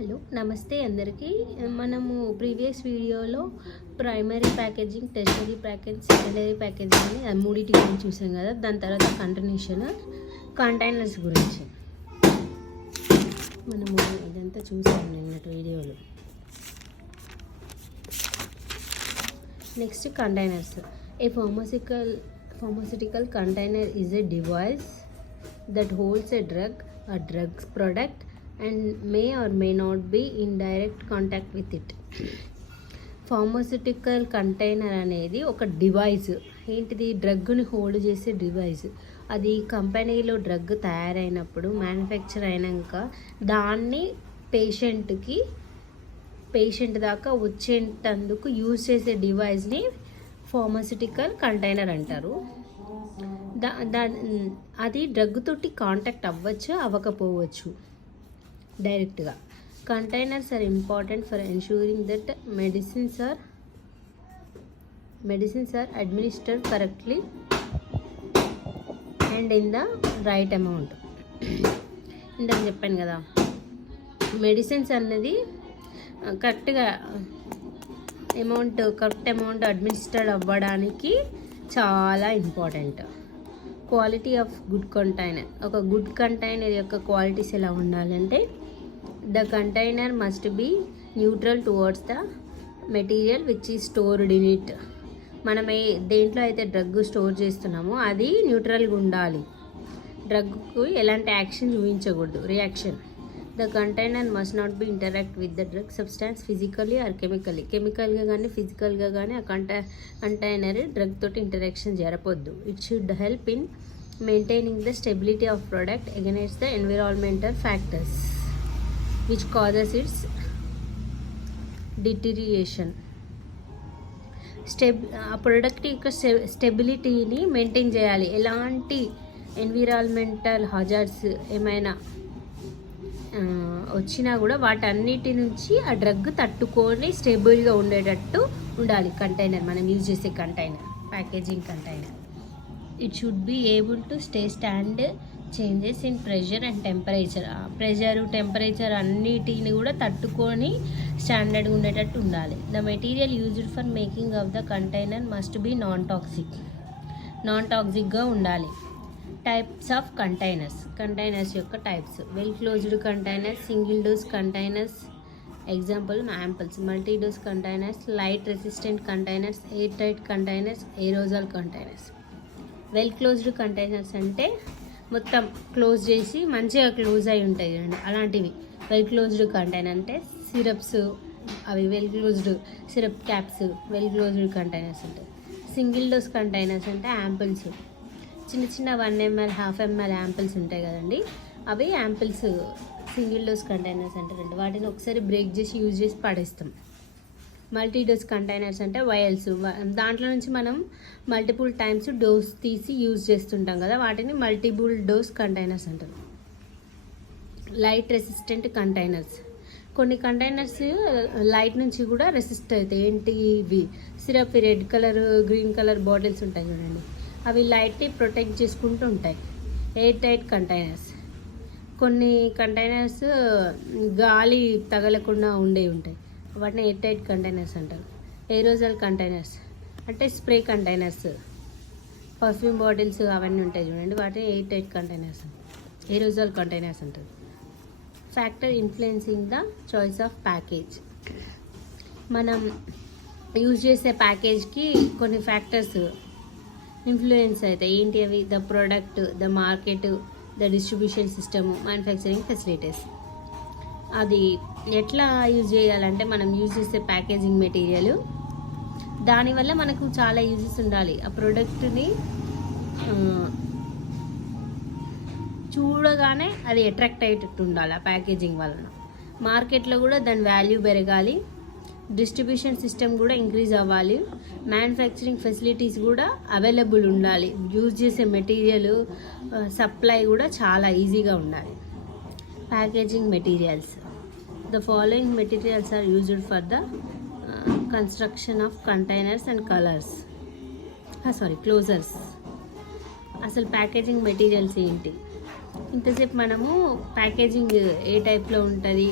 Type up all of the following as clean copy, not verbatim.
Hello నమస్తే అందరికీ. మనము ప్రీవియస్ వీడియోలో primary packaging, tertiary packaging, secondary packaging అని ఆ మూడింటి గురించి చూసాం కదా. దాని తర్వాత కంటిన్యూషన్ కంటైనర్స్ గురించి మనము ఇదంతా చూసాము నిన్నటి వీడియోలో. Next containers. A pharmaceutical container is a device that holds a drug's product and may or may not be in direct contact with it. Pharmaceutical container అనేది ఒక డివైస్. ఏంటిది? డ్రగ్ని హోల్డ్ చేసే డివైస్. అది కంపెనీలో డ్రగ్ తయారైనప్పుడు, మ్యానుఫ్యాక్చర్ అయినాక దాన్ని patient దాకా వచ్చేటందుకు use చేసే డివైస్ని ఫార్మాసిటికల్ కంటైనర్ అంటారు. అది డ్రగ్ తోటి కాంటాక్ట్ అవ్వచ్చు, అవ్వకపోవచ్చు డైరెక్ట్గా. Containers are important for ensuring that medicines are administered correctly and in the right amount. ఇందాక చెప్పాను కదా, మెడిసిన్స్ అన్నది కరెక్ట్ అమౌంట్ అడ్మినిస్టర్డ్ అవ్వడానికి చాలా important. Quality of good container. ఒక గుడ్ కంటైనర్ యొక్క క్వాలిటీస్ ఎలా ఉండాలంటే, the container must be neutral towards the material which is stored in it. మనం దేంట్లో అయితే డ్రగ్ స్టోర్ చేస్తున్నామో అది న్యూట్రల్గా ఉండాలి. డ్రగ్కు ఎలాంటి యాక్షన్ చూపించకూడదు, reaction. The container must not be interact with the drug substance physically or కెమికల్గా కానీ ఫిజికల్గా కానీ ఆ కంటైనర్ డ్రగ్ తోటి ఇంటరాక్షన్ జరపొద్దు. It should help in maintaining the stability of product against the environmental factors which causes its deterioration. ఆ product యొక్క స్టెబిలిటీని మెయింటైన్ చేయాలి. ఎలాంటి ఎన్విరాన్మెంటల్ హజార్డ్స్ ఏమైనా వచ్చినా కూడా వాటన్నిటి నుంచి ఆ డ్రగ్ తట్టుకొని స్టేబుల్గా ఉండేటట్టు ఉండాలి కంటైనర్. మనం యూజ్ చేసే container, packaging container. It should be able to stand changes in pressure and temperature. Temperature అన్నిటిని కూడా తట్టుకొని స్టాండర్డ్గా ఉండేటట్టు ఉండాలి. The material used for making of the container must be non టాక్సిక్గా ఉండాలి. టైప్స్ ఆఫ్ కంటైనర్స్ యొక్క types. Well closed containers, single dose containers, example ampules. Multi dose containers, light resistant containers, airtight containers, aerosol containers. Well closed containers అంటే మొత్తం close చేసి మంచిగా close అయి ఉంటాయి చూడండి, అలాంటివి వెల్ క్లోజ్డ్ కంటైనర్. అంటే సిరప్స్, అవి well closed syrup caps well closed containers ఉంటాయి. సింగిల్ డోస్ కంటైనర్స్ అంటే యాంపిల్స్, చిన్న 1 ml 1/2 ml యాంపిల్స్ ఉంటాయి కదండి, అవి యాంపిల్స్ సింగిల్ డోస్ కంటైనర్స్ అంటారండి. వాటిని ఒకసారి బ్రేక్ చేసి యూజ్ చేసి పడేస్తాం. మల్టీ డోస్ కంటైనర్స్ అంటే వయల్స్, దాంట్లో నుంచి మనం మల్టిపుల్ టైమ్స్ డోస్ తీసి యూజ్ చేస్తుంటాం కదా, వాటిని మల్టిపుల్ డోస్ కంటైనర్స్ అంటారు. Light resistant containers. కొన్ని కంటైనర్స్ లైట్ నుంచి కూడా రెసిస్ట్ అవుతాయి. ఏంటి ఇవి? Syrup red colour, green colour bottles ఉంటాయి చూడండి, అవి లైట్ని ప్రొటెక్ట్ చేసుకుంటూ ఉంటాయి. Air tight containers. కొన్ని కంటైనర్స్ గాలి తగలకుండా ఉంటాయి, వాటిని ఎయిర్ టైట్ కంటైనర్స్ అంటారు. ఏరోజాల్ కంటైనర్స్ అంటే స్ప్రే కంటైనర్స్, పర్ఫ్యూమ్ బాటిల్స్ అవన్నీ ఉంటాయి చూడండి, వాటిని air tight containers, aerosol containers అంటారు. Factor influencing the choice of package. మనం యూజ్ చేసే ప్యాకేజ్కి కొన్ని ఫ్యాక్టర్స్ ఇన్ఫ్లుయెన్స్ అవుతాయి. ఏంటి అవి? The product, the market, the distribution system, manufacturing facilities. అది ఎట్లా యూజ్ చేయాలంటే, మనం యూజ్ చేసే ప్యాకేజింగ్ మెటీరియల్, దానివల్ల మనకు చాలా యూజెస్ ఉండాలి. ఆ ప్రోడక్ట్ని చూడగానే అది అట్రాక్ట్ అయ్యేటట్టు ఉండాలి ఆ ప్యాకేజింగ్ వలన. మార్కెట్లో కూడా దాని వాల్యూ పెరగాలి, డిస్ట్రిబ్యూషన్ సిస్టమ్ కూడా ఇంక్రీజ్ అవ్వాలి, మ్యానుఫ్యాక్చరింగ్ ఫెసిలిటీస్ కూడా అవైలబుల్ ఉండాలి, యూజ్ చేసే మెటీరియల్ సప్లై కూడా చాలా ఈజీగా ఉండాలి. Packaging materials. The following materials are used for the construction of containers and closures. అసలు ప్యాకేజింగ్ మెటీరియల్స్ ఏంటి? ఇంతసేపు మనము ప్యాకేజింగ్ ఏ టైప్లో ఉంటుంది,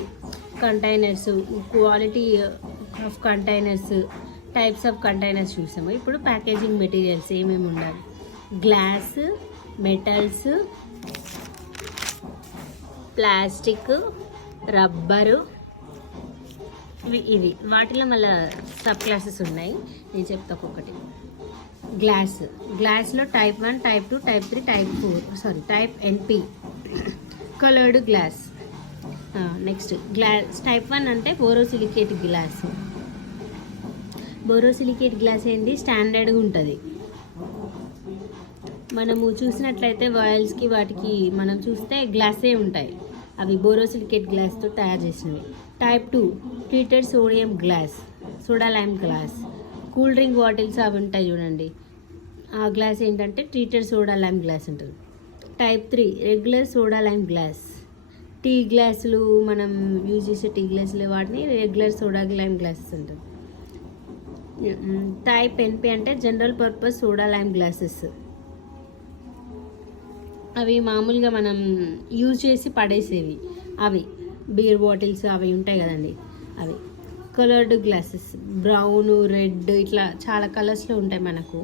containers, quality of containers, types of containers చూసాము. ఇప్పుడు ప్యాకేజింగ్ మెటీరియల్స్ ఏమేమి ఉండాలి. గ్లాస్, మెటల్స్, ప్లాస్టిక్, రబ్బరు, ఇవి వాటిలో మళ్ళీ సబ్ క్లాసెస్ ఉన్నాయి, నేను చెప్తా ఒక్కొక్కటి. గ్లాస్లో type 1, type 2, type 3, type 4 type NP coloured glass. Next type 1 అంటే బోరోసిలికేట్ గ్లాస్. బోరోసిలికేట్ గ్లాస్ ఏంటి, స్టాండర్డ్గా ఉంటుంది. మనము చూసినట్లయితే వాయిల్స్కి వాటికి మనం చూస్తే గ్లాసే ఉంటాయి, అవి బోరోసిలికేట్ గ్లాస్తో తయారు చేసినవి. Type 2 treated sodium glass, soda lime glass. Cool drink bottles అవి ఉంటాయి చూడండి, ఆ గ్లాస్ ఏంటంటే ట్రీటెడ్ సోడా లైమ్ గ్లాస్ ఉంటుంది. Type 3 regular soda lime glass. Tea గ్లాసులు మనం యూజ్ చేసే టీ గ్లాసులు వాటిని రెగ్యులర్ సోడా లైమ్ గ్లాసెస్ ఉంటుంది. టైప్ NP అంటే general purpose soda lime glasses. అవి మామూలుగా మనం యూజ్ చేసి పడేసేవి, అవి బీర్ బాటిల్స్ అవి ఉంటాయి కదండి, అవి. కలర్డ్ గ్లాసెస్ బ్రౌన్, రెడ్ ఇట్లా చాలా కలర్స్లో ఉంటాయి మనకు.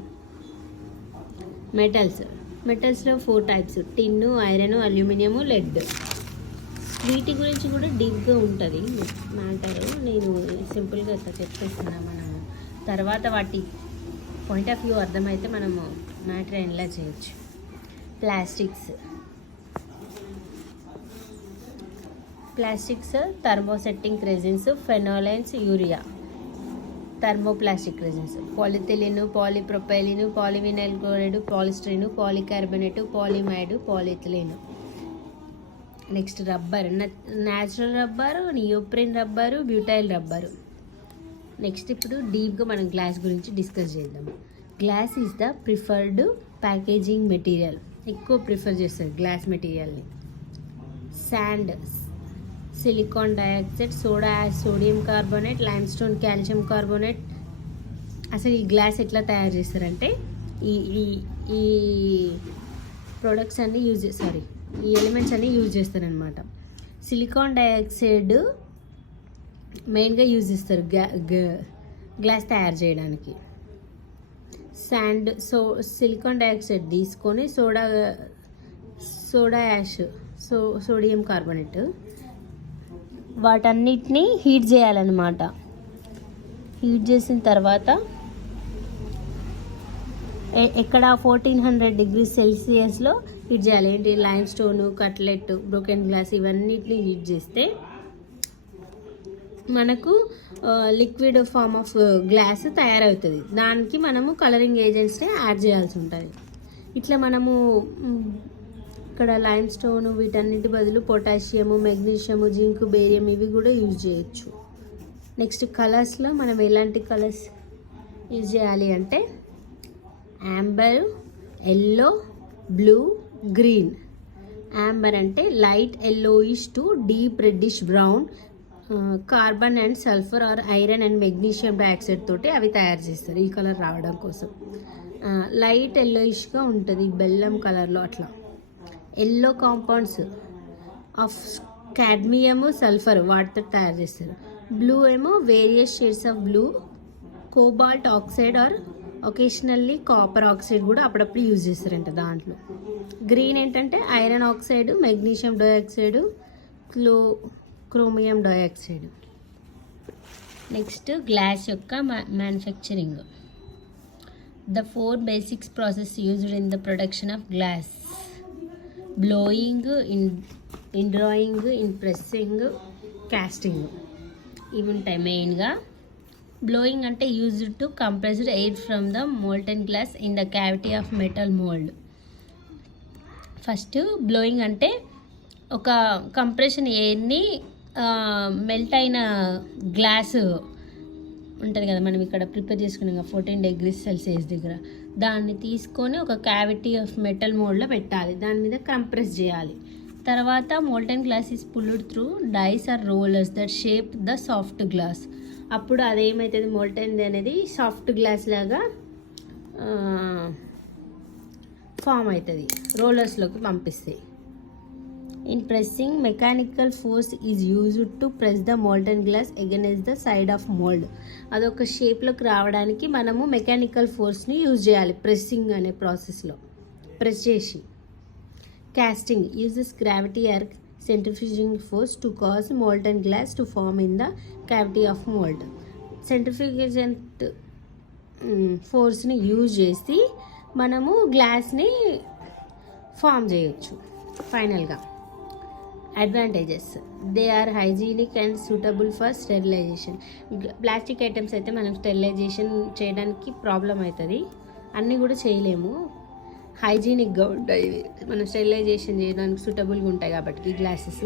మెటల్స్లో 4 types, tin, iron, aluminium, lead. వీటి గురించి కూడా డీప్గా ఉంటుంది మ్యాటర్, నేను సింపుల్గా అట్లా చెప్పేస్తున్నా. మనము తర్వాత వాటి పాయింట్ ఆఫ్ వ్యూ అర్థమైతే మనము మ్యాటర్ ఎలా చేయొచ్చు. Plastics thermosetting resins, phenolics, urea. Thermoplastic resins polyethylene, polypropylene, polyvinyl chloride, polystyrene, polycarbonate, polyamide, polyethylene. Next rubber, natural rubber, neoprene rubber, butyl rubber. Next ఇప్పుడు డీప్గా మనం గ్లాస్ గురించి డిస్కస్ చేద్దాం. Glass is the preferred packaging material, ఎక్కువ prefer చేస్తారు glass మెటీరియల్ని. Sand, silicon dioxide, soda ash, sodium carbonate, limestone, calcium carbonate. అసలు ఈ గ్లాస్ ఎట్లా తయారు చేస్తారంటే ఈ ప్రొడక్ట్స్ అన్నీ ఈ ఎలిమెంట్స్ అన్నీ యూజ్ చేస్తారనమాట. సిలికాన్ డయాక్సైడ్ మెయిన్గా యూజ్ చేస్తారు గ్లాస్ తయారు చేయడానికి. సిలికాన్ డయాక్సైడ్ తీసుకొని సోడా యాష్, సోడియం కార్బోనేట్, వాటన్నిటిని హీట్ చేయాలన్నమాట. హీట్ చేసిన తర్వాత ఎక్కడ 1400 degrees Celsiusలో హీట్ చేయాలి. ఏంటి, lime stone, cutlet, broken glass ఇవన్నిటిని హీట్ చేస్తే మనకు లిక్విడ్ ఫామ్ ఆఫ్ గ్లాస్ తయారవుతుంది. దానికి మనము కలరింగ్ ఏజెంట్స్ని యాడ్ చేయాల్సి ఉంటుంది. ఇట్లా మనము ఇక్కడ లైమ్ స్టోన్ వీటన్నిటి బదులు పొటాషియము, మెగ్నీషియము, జింక్, బేరియం ఇవి కూడా యూజ్ చేయొచ్చు. నెక్స్ట్ కలర్స్లో మనం ఎలాంటి కలర్స్ యూజ్ చేయాలి అంటే amber, yellow, blue, green. Amber అంటే light yellowish to deep reddish brown, carbon and sulphur or iron and magnesium dioxide తోటి అవి తయారు చేస్తారు ఈ కలర్ రావడం కోసం. లైట్ ఎల్లోయిష్గా ఉంటుంది బెల్లం కలర్లో అట్లా. Yellow compounds of cadmium, sulphur వాటితో తయారు చేస్తారు. బ్లూ ఏమో various shades of blue, cobalt oxide or occasionally copper oxide కూడా అప్పుడప్పుడు యూజ్ చేస్తారంట దాంట్లో. గ్రీన్ ఏంటంటే iron oxide, magnesium dioxide, chromium dioxide. Next glass యొక్క manufacturing. The 4 basics process used in the production of glass: blowing, in drawing, in pressing, casting. ఇవి ఉంటాయి మెయిన్గా. Blowing అంటే used to compressed air from the molten glass in the cavity of metal mould. First blowing అంటే ఒక compression ఎయిర్ని melt అయిన glass ఉంటుంది కదా మనం ఇక్కడ ప్రిపేర్ చేసుకున్నాం 14 degrees Celsius దగ్గర, దాన్ని తీసుకొని ఒక క్యావిటీ ఆఫ్ మెటల్ మోల్డ్లో పెట్టాలి, దాని మీద కంప్రెస్ చేయాలి. తర్వాత molten glass is pulled through dies or rollers that shape the soft glass. అప్పుడు అదేమవుతుంది, మోల్టెన్ అనేది సాఫ్ట్ గ్లాస్ లాగా ఫామ్ అవుతుంది, రోలర్స్లోకి పంపిస్తాయి. In pressing, mechanical force is used to press the molten glass against the side of mold. అదొక షేప్లోకి రావడానికి మనము మెకానికల్ ఫోర్స్ని యూజ్ చేయాలి ప్రెస్సింగ్ అనే ప్రాసెస్లో. ప్రెస్ చేసి. Casting uses gravity or centrifuging force to cause molten glass to form in the cavity of mould. Centrifugal ఫోర్స్ని యూజ్ చేసి మనము గ్లాస్ని ఫామ్ చేయొచ్చు. ఫైనల్గా advantages, they are hygienic and suitable for sterilization. Plastic items అయితే మనం sterilisation చేయడానికి problem అవుతుంది, అన్నీ కూడా చేయలేము. హైజీనిక్గా ఉంటాయి, మనం స్టెరిలైజేషన్ చేయడానికి సూటబుల్గా ఉంటాయి కాబట్టి ఈ glasses.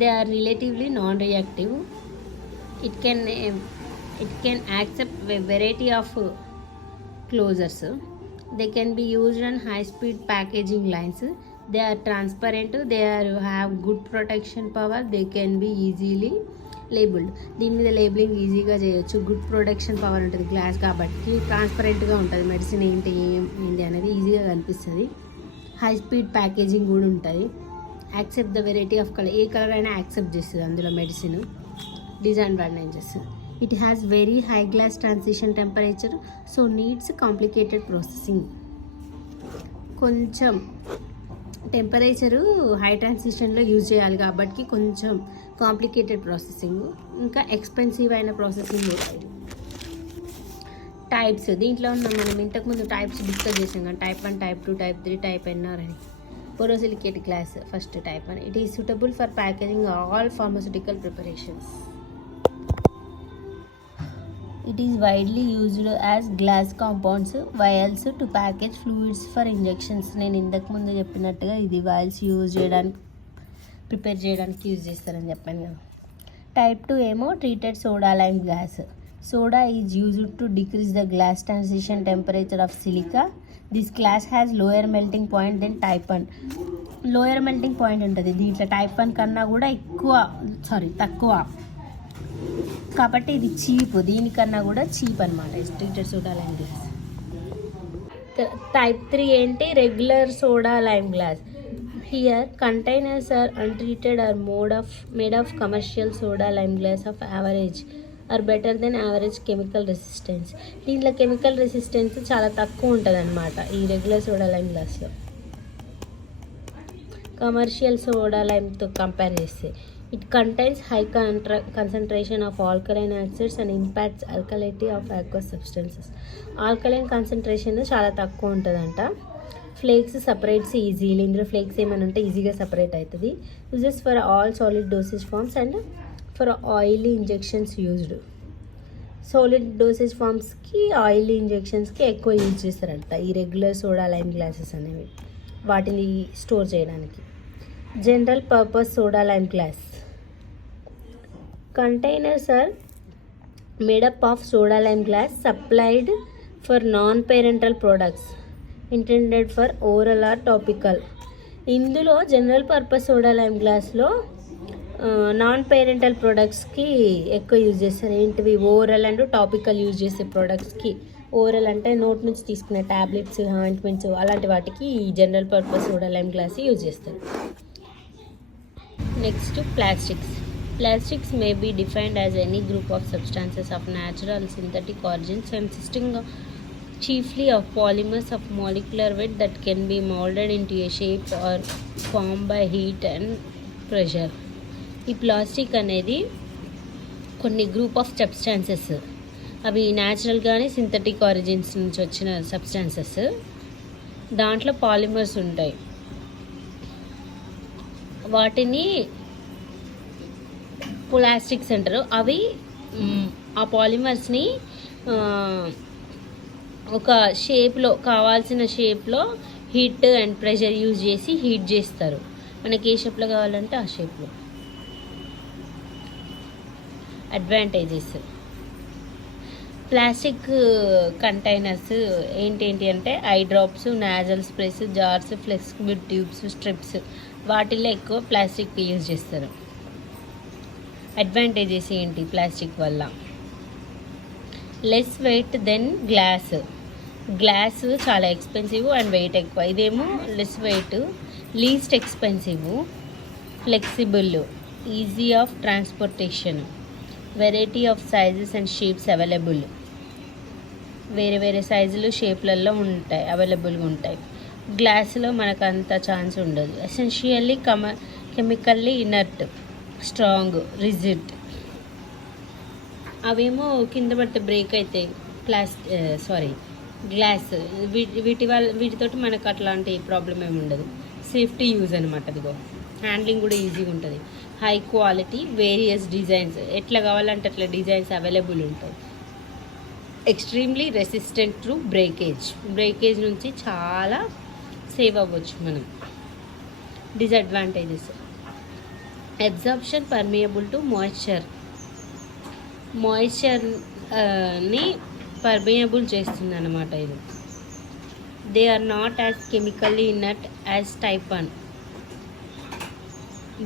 They are relatively non reactive. It can accept variety of closures. They can be used on high speed packaging lines. They are transparent, have good protection power, they can be easily labeled. దీని మీద labelling ఈజీగా చేయొచ్చు. Good protection power ఉంటుంది glass కాబట్టి, ట్రాన్స్పరెంట్గా ఉంటుంది, medicine ఏంటి అనేది ఈజీగా కనిపిస్తుంది. హై స్పీడ్ ప్యాకేజింగ్ కూడా ఉంటుంది. Accept the variety of colour, A colour అయినా యాక్సెప్ట్ చేస్తుంది అందులో medicine. Disadvantages, it has very high glass transition temperature, so needs complicated processing. కొంచెం టెంపరేచరు హై ట్రాన్సిషన్లో యూజ్ చేయాలి కాబట్టి కొంచెం కాంప్లికేటెడ్ ప్రాసెసింగ్, ఇంకా ఎక్స్పెన్సివ్ అయిన ప్రాసెసింగ్. టైప్స్, దీంట్లో ఉన్న మనం ఇంతకుముందు టైప్స్ డిస్కస్ చేసాం కానీ type 1, type 2, type 3, type NR అని. బొరోసిలికేట్ గ్లాస్ ఫస్ట్ టైప్ అని. It is suitable for packaging all pharmaceutical preparations. It is widely used as glass compounds, vials to package fluids for injections. నేను ఇంతకు ముందు చెప్పినట్టుగా ఇది vials use చేయడానికి, prepare చేయడానికి use చేస్తారని చెప్పాను కదా. టైప్ 2 ఏమో treated soda lime glass. Soda is used to decrease the glass transition temperature of silica. This glass has lower melting point then type 1. Lower melting point ఉంటుంది దీంట్లో, type 1 కన్నా కూడా తక్కువ కాబట్టి ఇది చీప్, దీనికన్నా కూడా చీప్ అనమాట treated soda lime glass. Type 3 ఏంటి, regular soda lime glass. Here containers are untreated or made of commercial soda lime glass of average or better then average chemical resistance. దీంట్లో కెమికల్ రెసిస్టెన్స్ చాలా తక్కువ ఉంటుంది అనమాట ఈ regular soda lime గ్లాస్లో, commercial soda లైమ్తో compare చేస్తే. It contains high concentration of alkaline acids and impacts alkalinity of aqueous substances. Alkaline concentration చాలా తక్కువ ఉంటుందంట. ఫ్లేక్స్ సపరేట్స్ ఈజీలీ, ఇందులో ఫ్లేక్స్ ఏమైనా ఉంటే ఈజీగా సపరేట్ అవుతుంది. Uses for all solid dosage forms and for oily injections used. Solid dosage ఫార్మ్స్కి oily ఇంజెక్షన్స్కి ఎక్కువ యూజ్ చేస్తారంట ఈ రెగ్యులర్ సోడా లైమ్ గ్లాసెస్ అనేవి, వాటిని స్టోర్ చేయడానికి. General purpose soda lime glass. Containers are made up of soda lime glass supplied for non-parental products intended for oral or topical. ఇందులో general purpose soda lime గ్లాస్లో non parental ప్రోడక్ట్స్కి ఎక్కువ use చేస్తారు. ఏంటివి, oral and topical use చేసే ప్రోడక్ట్స్కి. Oral అంటే note నుంచి తీసుకునే tablets, ointments అలాంటి వాటికి ఈ general purpose soda lime glass use చేస్తారు. Next plastics. Plastics may be defined as any group of substances of natural or synthetic origin consisting chiefly of polymers of molecular weight that can be molded into a shape or formed by heat and pressure. ఈ plastic అనేది కొన్ని group of substances, అవి natural కానీ synthetic origins నుంచి వచ్చిన substances. దాంట్లో polymers ఉంటాయి, వాటిని ప్లాస్టిక్స్ అంటారు. అవి ఆ పాలిమర్స్ని ఒక షేప్లో, కావాల్సిన షేప్లో హీట్ అండ్ ప్రెషర్ యూజ్ చేసి హీట్ చేస్తారు, మనకి ఏ షేప్లో కావాలంటే ఆ షేప్లో. అడ్వాంటేజెస్, ప్లాస్టిక్ కంటైనర్స్ ఏంటి అంటే eye drops, nozzle sprays, jars, flexible tubes, strips, వాటిల్లో ఎక్కువ ప్లాస్టిక్ యూజ్ చేస్తారు. అడ్వాంటేజెస్ ఏంటి ప్లాస్టిక్ వల్ల, లెస్ వెయిట్ దెన్ గ్లాస్ చాలా ఎక్స్పెన్సివ్ అండ్ వెయిట్ ఎక్కువ. ఇదేమో less weight, least expensive, flexible, easy of transportation, variety of sizes and shapes available. వేరే వేరే సైజులు షేప్లలో ఉంటాయి, అవైలబుల్గా ఉంటాయి. గ్లాసులో మనకు అంత ఛాన్స్ ఉండదు. Essentially chemically inert, strong, rigid. అవేమో కింద పడితే బ్రేక్ అవుతాయి. గ్లాస్ వీటితోటి మనకు అట్లాంటి ప్రాబ్లం ఏమి ఉండదు. సేఫ్టీ యూజ్ అనమాట. అదిగో హ్యాండ్లింగ్ కూడా ఈజీగా ఉంటుంది. హై క్వాలిటీ, వేరియస్ డిజైన్స్, ఎట్లా కావాలంటే అట్లా డిజైన్స్ అవైలబుల్ ఉంటాయి. ఎక్స్ట్రీమ్లీ రెసిస్టెంట్ టు బ్రేకేజ్ నుంచి చాలా సేవ్ అవ్వచ్చు మనం. డిసడ్వాంటేజెస్: అబ్జార్ప్షన్, పర్మియబుల్ టు మాయిశ్చర్ని పర్మియబుల్ చేస్తుంది అన్నమాట ఇది. They are not as chemically inert as type 1.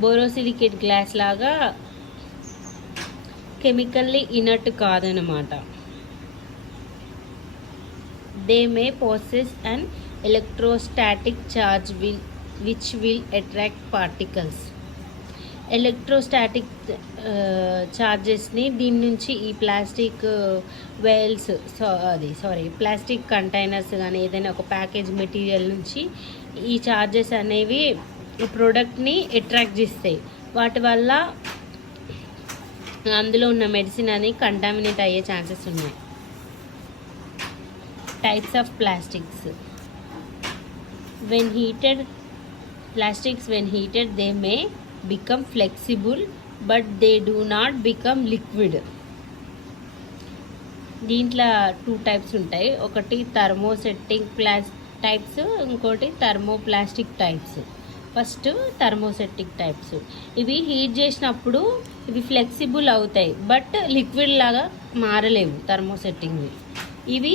Borosilicate glass లాగా కెమికల్లీ ఇనర్ట్ కాదనమాట. They may possess an electrostatic charge which will attract particles. Electrostatic ఛార్జెస్ని దీని నుంచి ఈ ప్లాస్టిక్ వెల్స్ ప్లాస్టిక్ కంటైనర్స్ కానీ ఏదైనా ఒక ప్యాకేజ్ మెటీరియల్ నుంచి ఈ ఛార్జెస్ అనేవి ఈ ప్రోడక్ట్ని అట్రాక్ట్ చేస్తాయి. వాటి వల్ల అందులో ఉన్న మెడిసిన్ అని కంటామినేట్ అయ్యే ఛాన్సెస్ ఉన్నాయి. Types of plastics: plastics when heated they may become flexible but they do not become liquid. దీంట్లో 2 టైప్స్ ఉంటాయి. ఒకటి థర్మోసెట్టిక్ టైప్స్, ఇంకోటి thermoplastic types. First thermosetting types. ఇవి హీట్ చేసినప్పుడు ఇవి ఫ్లెక్సిబుల్ అవుతాయి బట్ లిక్విడ్ లాగా మారలేవు. థర్మోసెట్టింగ్వి ఇవి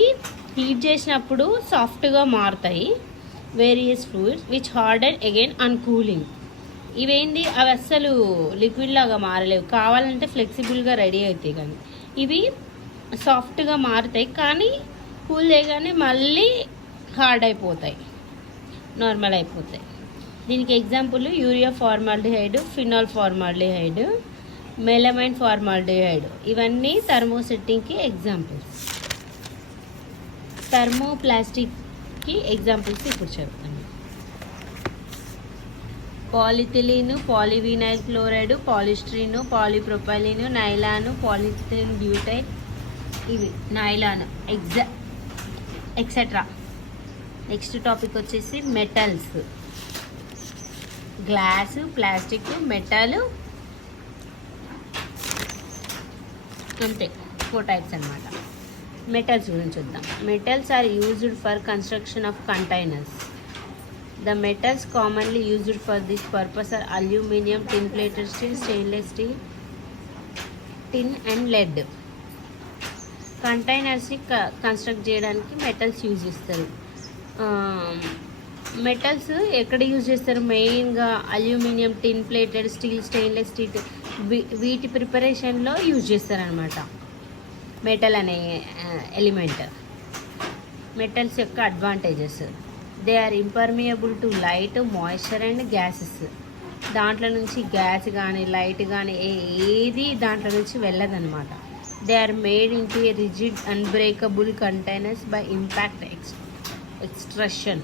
హీట్ చేసినప్పుడు సాఫ్ట్గా మారుతాయి. Various fluids which harden again on cooling. ఇవేంది, అవి అస్సలు లిక్విడ్ లాగా మారలేవు. కావాలంటే ఫ్లెక్సిబుల్గా రెడీ అవుతాయి, కానీ ఇవి సాఫ్ట్గా మారుతాయి కానీ కూల్ చేయగానే మళ్ళీ హార్డ్ అయిపోతాయి, నార్మల్ అయిపోతాయి. దీనికి example urea formaldehyde, phenol formaldehyde, melamine formaldehyde. ఇవన్నీ థర్మోసెట్టింగ్కి ఎగ్జాంపుల్స్. థర్మోప్లాస్టిక్కి ఎగ్జాంపుల్స్ ఇప్పుడు చెప్తాను. Polyethylene, polyvinyl chloride, polystyrene, polypropylene, nylon, polyethylene butyl, ఇవి నైలాన్ ఎక్సెట్రా. నెక్స్ట్ టాపిక్ వచ్చేసి మెటల్స్. గ్లాసు, ప్లాస్టిక్, మెటల్, అంతే 4 టైప్స్ అన్నమాట. మెటల్స్ గురించి చూద్దాం. Metals are used for construction of containers. The metals commonly used for this purpose are aluminum, tin plated steel, stainless steel, tin and lead. కంటైనర్స్ని construct చేయడానికి metals use చేస్తారు. Metals ఎక్కడ use చేస్తారు? మెయిన్గా aluminium, tin plated steel, stainless steel వీటి ప్రిపరేషన్లో use చేస్తారనమాట metal అనే ఎలిమెంట్. మెటల్స్ యొక్క advantages: they are impermeable to light, moisture and gases. దాంట్లో నుంచి గ్యాస్ కానీ లైట్ కానీ ఏది దాంట్లో నుంచి వెళ్ళదన్నమాట. They are made into a rigid unbreakable containers by impact extrusion.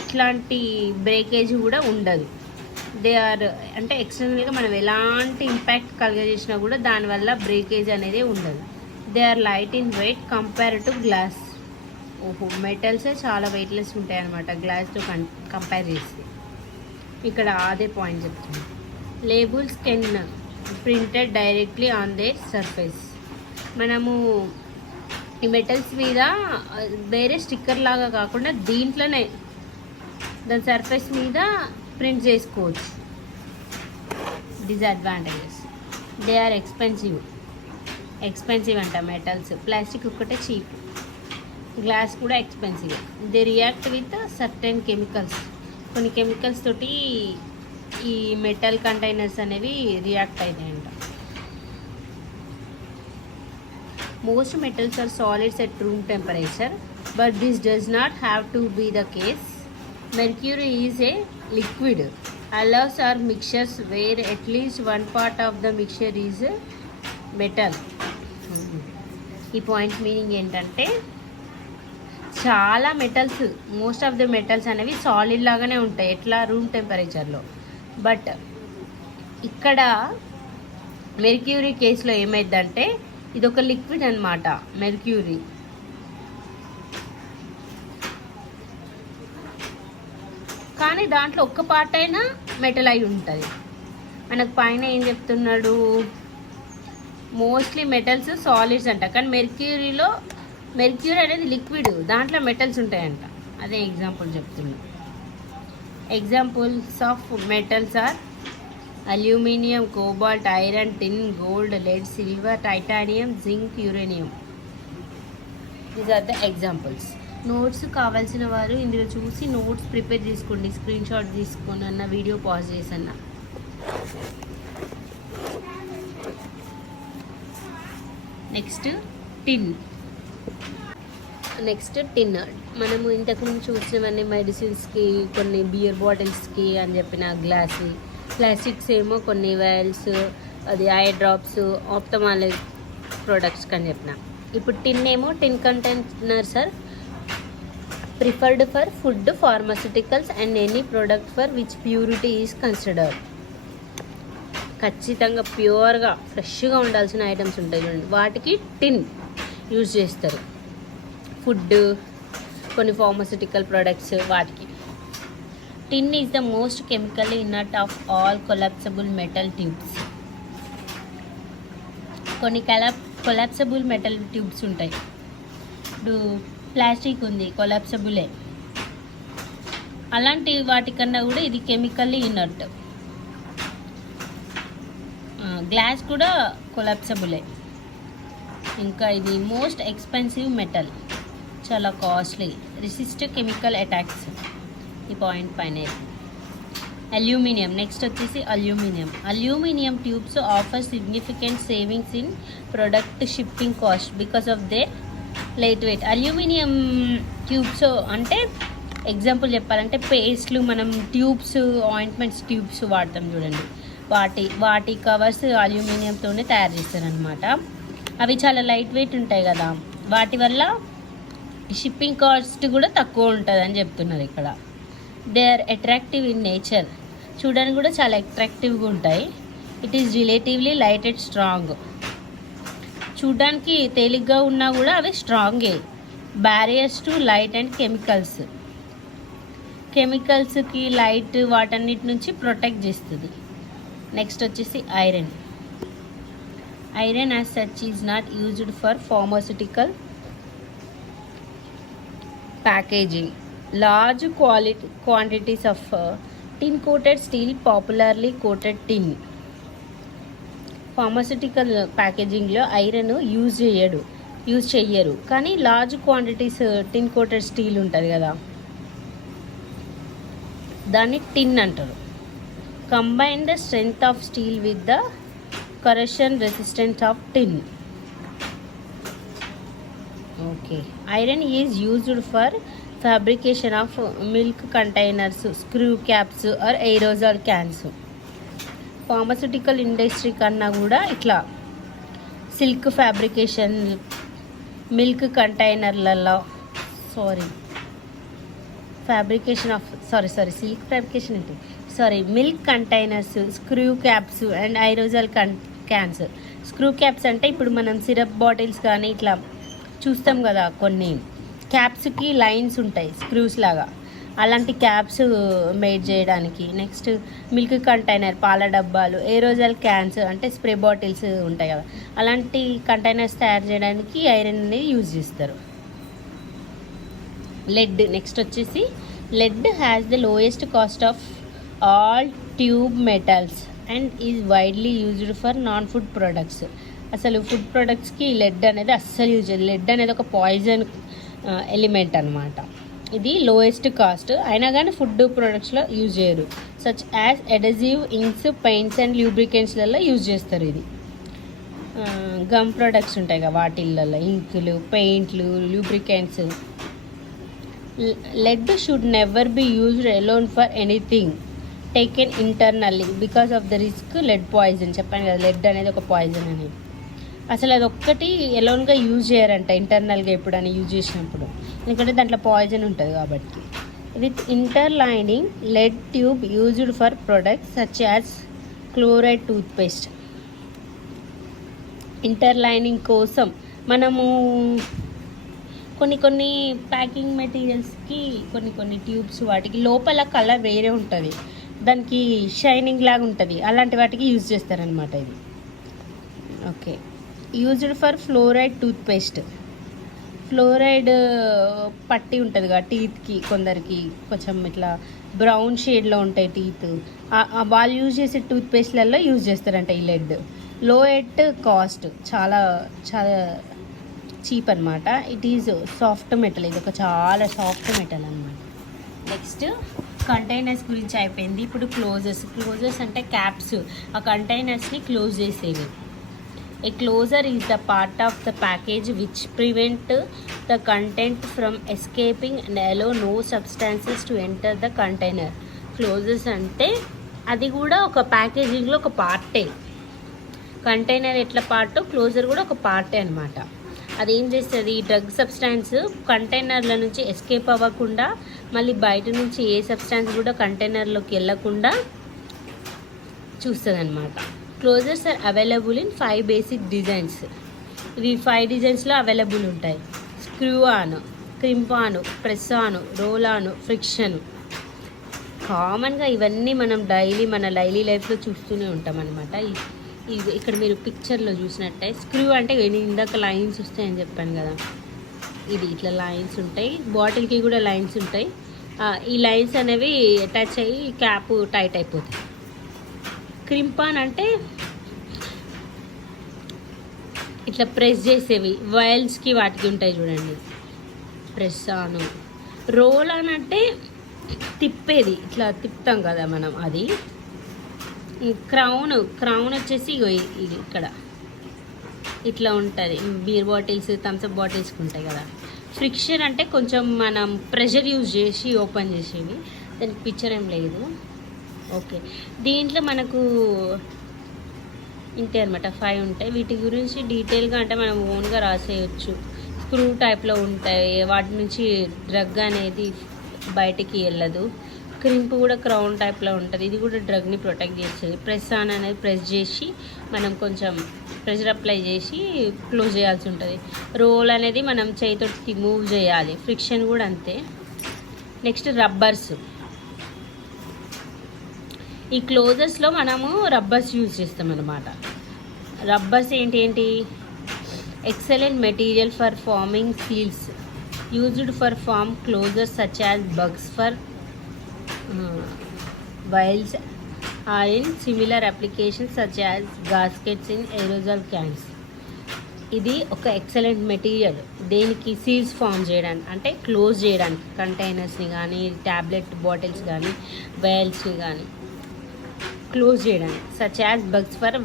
ఎట్లాంటి బ్రేకేజ్ కూడా ఉండదు. దే ఆర్ అంటే ఎక్స్టర్నల్గా మనం ఎలాంటి ఇంపాక్ట్ కలుగజేసినా కూడా దానివల్ల బ్రేకేజ్ అనేది ఉండదు. They are light in weight compare to glass. మెటల్సే చాలా వెయిట్లెస్ ఉంటాయి అన్నమాట గ్లాస్తో కంపేర్ చేస్తే. ఇక్కడ అదే పాయింట్ చెప్తుంది. Labels can printed directly on their surface. మనము ఈ మెటల్స్ మీద వేరే స్టిక్కర్ లాగా కాకుండా దీంట్లోనే దాని సర్ఫేస్ మీద ప్రింట్ చేసుకోవచ్చు. డిసడ్వాంటేజెస్: దే ఆర్ ఎక్స్పెన్సివ్ అంట మెటల్స్. ప్లాస్టిక్ ఒక్కటే చీప్, గ్లాస్ కూడా expensive. They react with certain chemicals. కొన్ని కెమికల్స్ తోటి ఈ మెటల్ కంటైనర్స్ అనేవి రియాక్ట్ అవుతాయంట. Most metals are solids at room temperature but this does not have to be the case. Mercury is a liquid allows are mixtures where at least one part of the mixture is metal. ఈ point meaning ఏంటంటే చాలా metals, most of the metals అనేవి solid లాగానే ఉంటాయి ఎట్లా room టెంపరేచర్లో. But ఇక్కడ mercury కేసులో ఏమైందంటే ఇది ఒక లిక్విడ్ అనమాట మెర్క్యూరీ. కానీ దాంట్లో ఒక్క పార్ట్ అయినా మెటల్ అయి ఉంటుంది. మనకు పైన ఏం చెప్తున్నాడు, మోస్ట్లీ మెటల్స్ సాలిడ్స్ అంట, కానీ మెర్క్యూరీ అనేది లిక్విడ్, దాంట్లో మెటల్స్ ఉంటాయంట. అదే ఎగ్జాంపుల్ చెప్తున్నా. Examples of metals are aluminium, cobalt, iron, tin, gold, lead, silver, titanium, zinc, uranium. These are the examples. Notes కావాల్సిన వారు ఇందులో చూసి నోట్స్ ప్రిపేర్ చేసుకోండి, స్క్రీన్ షాట్ తీసుకొని అన్న వీడియో పాజ్ చేసన్నా. Next tin. మనము ఇంతకుముందు చూసినవన్నీ మెడిసిన్స్కి, కొన్ని బియర్ బాటిల్స్కి అని చెప్పిన గ్లాస్, ప్లాస్టిక్స్ ఏమో కొన్ని వైల్స్, అది ఐ డ్రాప్స్, ఆప్థమాలజీ ప్రొడక్ట్స్కి అని చెప్పిన. ఇప్పుడు టిన్ ఏమో tin containers are preferred for food, pharmaceuticals and any product for which purity is considered. ఖచ్చితంగా ప్యూర్గా ఫ్రెష్గా ఉండాల్సిన ఐటమ్స్ ఉంటాయి చూడండి, వాటికి టిన్ యూజ్ చేస్తారు. ఫుడ్, కొన్ని ఫార్మాస్యూటికల్ ప్రొడక్ట్స్, వాటికి. Tin is the most chemically inert of all collapsible metal tubes. కొన్ని కొలాప్సబుల్ మెటల్ ట్యూబ్స్ ఉంటాయి. ఇప్పుడు ప్లాస్టిక్ ఉంది, కొలాప్సబులే. అలాంటి వాటికన్నా కూడా ఇది కెమికల్లీ ఇనర్ట్. గ్లాస్ కూడా కొలాప్సబులే. ఇంకా ఇది మోస్ట్ ఎక్స్పెన్సివ్ మెటల్, చాలా కాస్ట్లీ, రెసిస్ట్ కెమికల్ అటాక్స్. ఈ పాయింట్ పైన అల్యూమినియం. నెక్స్ట్ వచ్చేసి aluminium tubes offer significant savings in product shipping cost because of their light weight. Aluminium tubes అంటే ఎగ్జాంపుల్ చెప్పాలంటే పేస్ట్లు, మనం ట్యూబ్స్, ఆయింట్మెంట్స్ ట్యూబ్స్ వాడతాం చూడండి, వాటి కవర్స్ అల్యూమినియంతోనే తయారు చేస్తారనమాట. అవి చాలా లైట్ వెయిట్ ఉంటాయి కదా, వాటి వల్ల షిప్పింగ్ కాస్ట్ కూడా తక్కువ ఉంటుంది అని చెప్తున్నారు ఇక్కడ. They are attractive in nature. చూడడానికి కూడా చాలా అట్రాక్టివ్గా ఉంటాయి. It is relatively light and strong. చూడడానికి తేలిగ్గా ఉన్నా కూడా అవి స్ట్రాంగే. బ్యారియర్స్ టు లైట్ అండ్ కెమికల్స్కి లైట్ వాటన్నిటి నుంచి ప్రొటెక్ట్ చేస్తుంది. నెక్స్ట్ వచ్చేసి iron as such is not used for pharmaceutical packaging. Large quantities of tin coated steel, popularly coated tin. Pharmaceutical ప్యాకేజింగ్లో ఐరన్ యూజ్ చెయ్యరు, కానీ large quantities tin coated steel ఉంటుంది కదా, దాన్ని టిన్ అంటారు. Combine the strength of steel with the corrosion resistance of tin. Okay. Iron is used for fabrication of milk containers, screw caps or aerosol cans. Pharmaceutical industry కన్నా కూడా ఇట్లా silk fabrication, milk కంటైనర్లలో silk fabrication ఏంటి, milk containers, screw caps and aerosol cans. Screw caps అంటే ఇప్పుడు మనం syrup bottles కానీ ఇట్లా చూస్తాం కదా, కొన్ని క్యాప్స్కి లైన్స్ ఉంటాయి స్క్రూస్ లాగా, అలాంటి క్యాప్స్ మేడ్ చేయడానికి. నెక్స్ట్ మిల్క్ కంటైనర్, పాల డబ్బాలు, ఏరోజల్ క్యాన్స్ అంటే స్ప్రే బాటిల్స్ ఉంటాయి కదా, అలాంటి కంటైనర్స్ తయారు చేయడానికి ఐరన్ని యూజ్ చేస్తారు. లెడ్. నెక్స్ట్ వచ్చేసి lead has the lowest cost of all tube metals and is widely used for non food products. అసలు ఫుడ్ ప్రొడక్ట్స్కి లెడ్ అనేది అస్సలు యూజ్ చేయదు. లెడ్ అనేది ఒక పాయిజన్ ఎలిమెంట్ అనమాట. ఇది లోయెస్ట్ కాస్ట్ అయినా కానీ ఫుడ్ ప్రొడక్ట్స్లో యూజ్ చేయరు. Such as adhesive, inks, paints and లూబ్రికెంట్స్లలో యూజ్ చేస్తారు. ఇది గమ్ ప్రొడక్ట్స్ ఉంటాయి కదా, వాటిల్లో ఇంకులు, పెయింట్లు, lubricants. Lead should never be used alone for anything. Taken internally because of the risk lead poison. చెప్పాను కదా లెడ్ అనేది ఒక పాయిజన్ అని. అసలు అది ఒక్కటి ఎలోన్గా యూజ్ చేయరంట ఇంటర్నల్గా ఎప్పుడైనా యూజ్ చేసినప్పుడు, ఎందుకంటే దాంట్లో పాయిజన్ ఉంటుంది కాబట్టి. With interlining lead tube used for products such as chloride toothpaste. Interlining కోసం మనము కొన్ని ప్యాకింగ్ మెటీరియల్స్కి కొన్ని ట్యూబ్స్ వాటికి లోపల కలర్ వేరే ఉంటుంది, దానికి షైనింగ్ లాగా ఉంటుంది, అలాంటి వాటికి యూజ్ చేస్తారనమాట ఇది. Okay, used for fluoride toothpaste. Fluoride పట్టి ఉంటుంది కదా టీత్కి, కొందరికి కొంచెం ఇట్లా బ్రౌన్ షేడ్లో ఉంటాయి టీత్, వాళ్ళు యూజ్ చేసే టూత్పేస్ట్లలో యూజ్ చేస్తారంట ఈ లెడ్. లో ఎట్ కాస్ట్, చాలా చాలా చీప్ అనమాట. ఇట్ ఈజ్ సాఫ్ట్ మెటల్, ఇది ఒక చాలా సాఫ్ట్ మెటల్ అనమాట. నెక్స్ట్ కంటైనర్స్ గురించి అయిపోయింది. ఇప్పుడు క్లోజర్స్ అంటే క్యాప్స్, ఆ కంటైనర్స్ని క్లోజ్ చేసేవి. A closer is the part of the package which prevent the content from escaping and allow no substances to enter the container. Closers అంటే అది కూడా ఒక ప్యాకేజింగ్లో ఒక పార్టే. కంటైనర్ ఎట్లా పార్ట్, క్లోజర్ కూడా ఒక పార్టే అనమాట. అది ఏం చేస్తుంది, డ్రగ్ సబ్స్టాన్స్ కంటైనర్ల నుంచి ఎస్కేప్ అవ్వకుండా, మళ్ళీ బయట నుంచి ఏ సబ్స్టాన్స్ కూడా కంటైనర్లోకి వెళ్ళకుండా చూస్తుంది అనమాట. Closures are available in 5 basic designs. ఇవి 5 డిజైన్స్లో అవైలబుల్ ఉంటాయి. Screw on, crimp on, press on, roll on, friction. కామన్గా ఇవన్నీ మనం మన డైలీ లైఫ్లో చూస్తూనే ఉంటాం అనమాట. ఇది ఇక్కడ మీరు పిక్చర్లో చూసినట్టే స్క్రూ అంటే ఇందాక లైన్స్ వస్తాయని చెప్పాను కదా, ఇది ఇట్లా లైన్స్ ఉంటాయి, బాటిల్కి కూడా లైన్స్ ఉంటాయి. ఈ లైన్స్ అనేవి అటాచ్ అయ్యి క్యాప్ టైట్ అయిపోతాయి. క్రింపాన్ అంటే ఇట్లా ప్రెస్ చేసేవి, వైల్స్కి వాటికి ఉంటాయి చూడండి, ప్రెస్ ఆను. రోల్ ఆన్ అంటే తిప్పేది, ఇట్లా తిప్పుతాం కదా మనం, అది. క్రౌన్ వచ్చేసి ఇది ఇక్కడ ఇట్లా ఉంటుంది, బీర్ బాటిల్స్ థమ్స్అప్ బాటిల్స్కి ఉంటాయి కదా. ఫ్రిక్షన్ అంటే కొంచెం మనం ప్రెషర్ యూజ్ చేసి ఓపెన్ చేసేవి, దానికి పిక్చర్ ఏం లేదు. ఓకే, దీంట్లో మనకు ఇంతే అనమాట, 5 ఉంటాయి. వీటి గురించి డీటెయిల్గా అంటే మనం ఓన్గా రాసేయచ్చు. స్క్రూ టైప్లో ఉంటాయి, వాటి నుంచి డ్రగ్ అనేది బయటికి వెళ్ళదు. క్రింప్ కూడా క్రౌన్ టైప్లో ఉంటుంది, ఇది కూడా డ్రగ్ని ప్రొటెక్ట్ చేస్తుంది. ప్రెస్ ఆన్ అనేది ప్రెస్ చేసి మనం కొంచెం ప్రెషర్ అప్లై చేసి క్లోజ్ చేయాల్సి ఉంటుంది. రోల్ అనేది మనం చేయితో మూవ్ చేయాలి. ఫ్రిక్షన్ కూడా అంతే. Next rubbers. ఈ క్లోజర్స్లో మనము రబ్బర్స్ యూజ్ చేస్తాం అన్నమాట. రబ్బర్స్ ఏంటి excellent material for forming seals used for form closures such as bugs for vials or in similar applications such as gaskets in aerosol cans. ఇది ఒక ఎక్సలెంట్ మెటీరియల్ దేనికి, seals form చేయడానికి, అంటే close చేయడానికి, కంటైనర్స్ని కానీ ట్యాబ్లెట్ బాటిల్స్ కానీ వైల్స్ని కానీ close చేయడానికి. సచ్ యాజ్ బగ్స్ ఫర్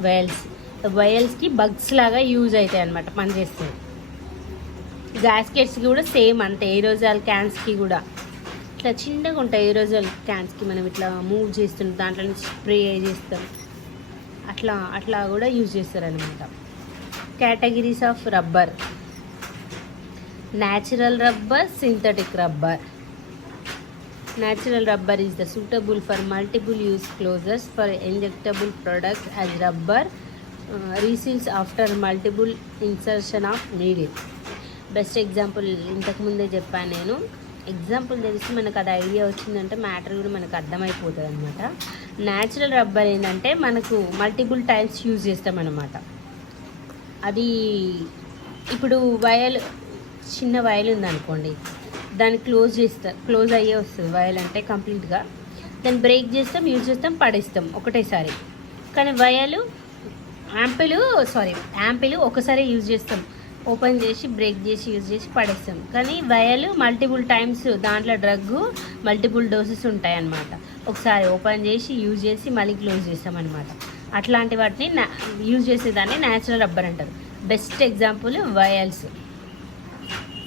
వైల్స్కి బగ్స్ లాగా యూజ్ అవుతాయి అనమాట, పనిచేస్తాయి. గ్యాస్కెట్స్కి కూడా సేమ్ అంతే. ఏరోజాల్ క్యాన్స్కి కూడా ఇట్లా చిన్నగా ఉంటాయి. ఏరోజాల్ క్యాన్స్కి మనం ఇట్లా మూవ్ చేస్తుంటాం, దాంట్లో నుంచి స్ప్రే చేస్తాం, అట్లా కూడా యూజ్ చేస్తారనమాట. Categories of rubber: natural rubber, synthetic rubber. Natural rubber is the suitable for multiple use closures for injectable products as rubber reseals after multiple insertion of needle. Best example ఇంతకు ముందే చెప్పాను నేను. Example తెలిసి మనకు అది idea వచ్చిందంటే matter కూడా మనకు అర్థమైపోతుంది అనమాట. న్యాచురల్ రబ్బర్ ఏంటంటే మనకు మల్టిపుల్ టైమ్స్ యూజ్ చేస్తామన్నమాట. అది ఇప్పుడు చిన్న వైల్ ఉందనుకోండి, దాన్ని క్లోజ్ అయ్యే వస్తుంది వైల్ అంటే కంప్లీట్గా. దాన్ని బ్రేక్ చేస్తాం, యూజ్ చేస్తాం, పడేస్తాం ఒకటేసారి. కానీ యాంపిల్ ఒకసారి యూజ్ చేస్తాం, ఓపెన్ చేసి బ్రేక్ చేసి యూజ్ చేసి పడేస్తాం. కానీ వైల్ మల్టిపుల్ టైమ్స్, దాంట్లో డ్రగ్ మల్టిపుల్ డోసెస్ ఉంటాయి అన్నమాట. ఒకసారి ఓపెన్ చేసి యూజ్ చేసి మళ్ళీ క్లోజ్ చేస్తాం అనమాట. అట్లాంటి వాటిని యూజ్ చేసేదాన్ని న్యాచురల్ రబ్బర్ అంటారు. Best example vials.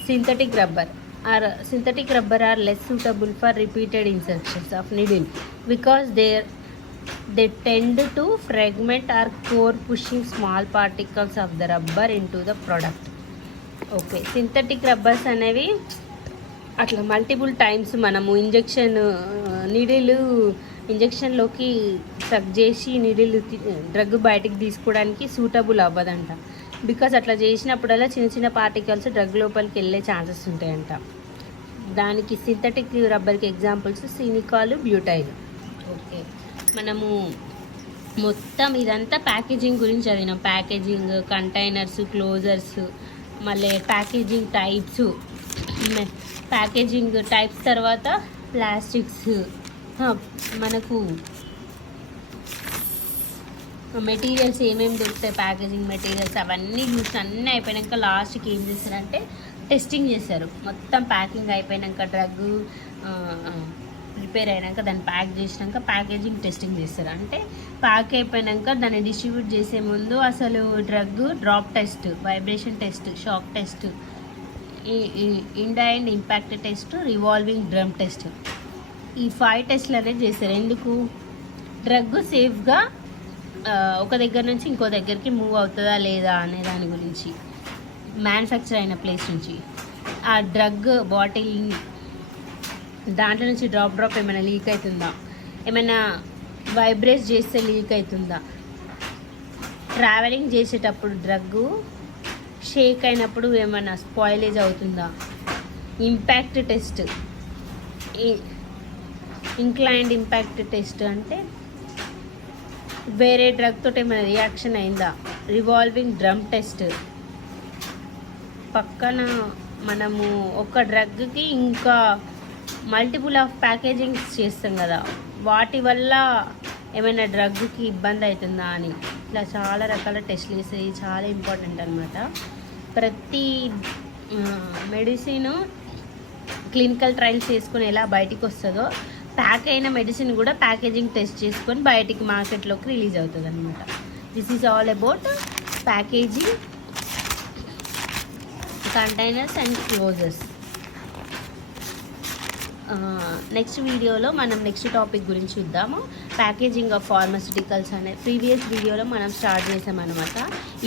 Synthetic rubber are synthetic rubber are less suitable for repeated insertions of needle because they tend to fragment or core, pushing small particles of the rubber into the product. Okay, synthetic rubbers అనేవి అట్లా multiple times మనము ఇంజెక్షన్లోకి సక్ చేసి drug బయటికి తీసుకోవడానికి suitable అవ్వదంట. Because అట్లా చేసినప్పుడల్లా చిన్న చిన్న పార్టికల్స్ డ్రగ్ లోపలికి వెళ్ళే ఛాన్సెస్ ఉంటాయంట. దానికి సింథటిక్ రబ్బర్కి ఎగ్జాంపుల్స్ సినికాలు, బ్యూటైల్. ఓకే, మనము మొత్తం ఇదంతా ప్యాకేజింగ్ గురించి చదివినాం. ప్యాకేజింగ్, కంటైనర్స్, క్లోజర్స్, మళ్ళీ ప్యాకేజింగ్ టైప్స్ తర్వాత ప్లాస్టిక్స్, మనకు మెటీరియల్స్ ఏమేమి దొరుకుతాయి, ప్యాకేజింగ్ మెటీరియల్స్ అవన్నీ చూసి అన్నీ అయిపోయాక లాస్ట్కి ఏం చేస్తారంటే టెస్టింగ్ చేశారు. మొత్తం ప్యాకింగ్ అయిపోయాక డ్రగ్ ప్రిపేర్ అయినాక దాన్ని ప్యాక్ చేసినాక ప్యాకేజింగ్ టెస్టింగ్ చేస్తారు. అంటే ప్యాక్ అయిపోయాక దాన్ని డిస్ట్రిబ్యూట్ చేసే ముందు అసలు drug drop test, vibration test, shock test, indirect impact test, revolving drum test, ఈ 5 టెస్ట్లు అనేది చేస్తారు. ఎందుకు? డ్రగ్ సేఫ్గా ఒక దగ్గర నుంచి ఇంకో దగ్గరికి మూవ్ అవుతుందా లేదా అనే దాని గురించి, మ్యానుఫ్యాక్చర్ అయిన ప్లేస్ నుంచి ఆ డ్రగ్ బాటిల్ దాంట్లో నుంచి డ్రాప్ ఏమైనా లీక్ అవుతుందా, ఏమైనా వైబ్రేట్ చేస్తే లీక్ అవుతుందా, ట్రావెలింగ్ చేసేటప్పుడు డ్రగ్ షేక్ అయినప్పుడు ఏమైనా స్పాయిలేజ్ అవుతుందా, impact test, inclined impact test అంటే వేరే డ్రగ్ తోటి ఏమైనా రియాక్షన్ అయిందా, రివాల్వింగ్ డ్రమ్ టెస్ట్, పక్కన మనము ఒక డ్రగ్కి ఇంకా మల్టిపుల్ ఆఫ్ ప్యాకేజింగ్స్ చేస్తాం కదా, వాటి వల్ల ఏమైనా డ్రగ్కి ఇబ్బంది అవుతుందా అని ఇట్లా చాలా రకాల టెస్ట్లు చేస్తాయి. చాలా ఇంపార్టెంట్ అనమాట. ప్రతి మెడిసిన్ క్లినికల్ ట్రయల్స్ చేసుకొని ఎలా బయటికి వస్తుందో ప్యాక్ అయిన మెడిసిన్ కూడా ప్యాకేజింగ్ టెస్ట్ చేసుకొని బయటికి మార్కెట్లోకి రిలీజ్ అవుతుంది అనమాట. This is all about packaging, containers and closures. Next వీడియోలో మనం నెక్స్ట్ టాపిక్ గురించి చూద్దాము. ప్యాకేజింగ్ ఆఫ్ ఫార్మస్యూటికల్స్ అనే ప్రీవియస్ వీడియోలో మనం స్టార్ట్ చేసామన్నమాట.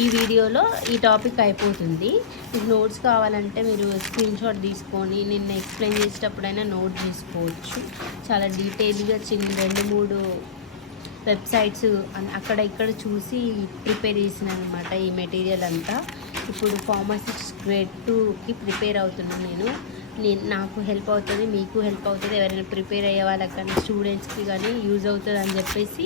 ఈ వీడియోలో ఈ టాపిక్ అయిపోతుంది. మీకు నోట్స్ కావాలంటే మీరు స్క్రీన్ షాట్ తీసుకొని నిన్న ఎక్స్ప్లెయిన్ చేసేటప్పుడైనా నోట్ చేసుకోవచ్చు. చాలా డీటెయిల్గా 2-3 వెబ్సైట్స్ అక్కడ ఇక్కడ చూసి ప్రిపేర్ చేసిన అనమాట ఈ మెటీరియల్ అంతా. ఇప్పుడు ఫార్మసిస్ట్ గ్రేడ్ 2కి ప్రిపేర్ అవుతున్నాను నాకు హెల్ప్ అవుతుంది, మీకు హెల్ప్ అవుతుంది, ఎవరైనా ప్రిపేర్ అయ్యే వాళ్ళకి కానీ స్టూడెంట్స్కి కానీ యూజ్ అవుతుంది అని చెప్పేసి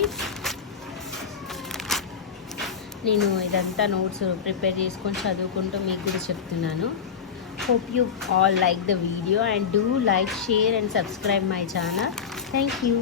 నేను ఇదంతా నోట్స్ ప్రిపేర్ చేసుకొని చదువుకుంటూ మీకు కూడా చెప్తున్నాను. Hope you all like the video and do like, share and subscribe my channel. Thank you.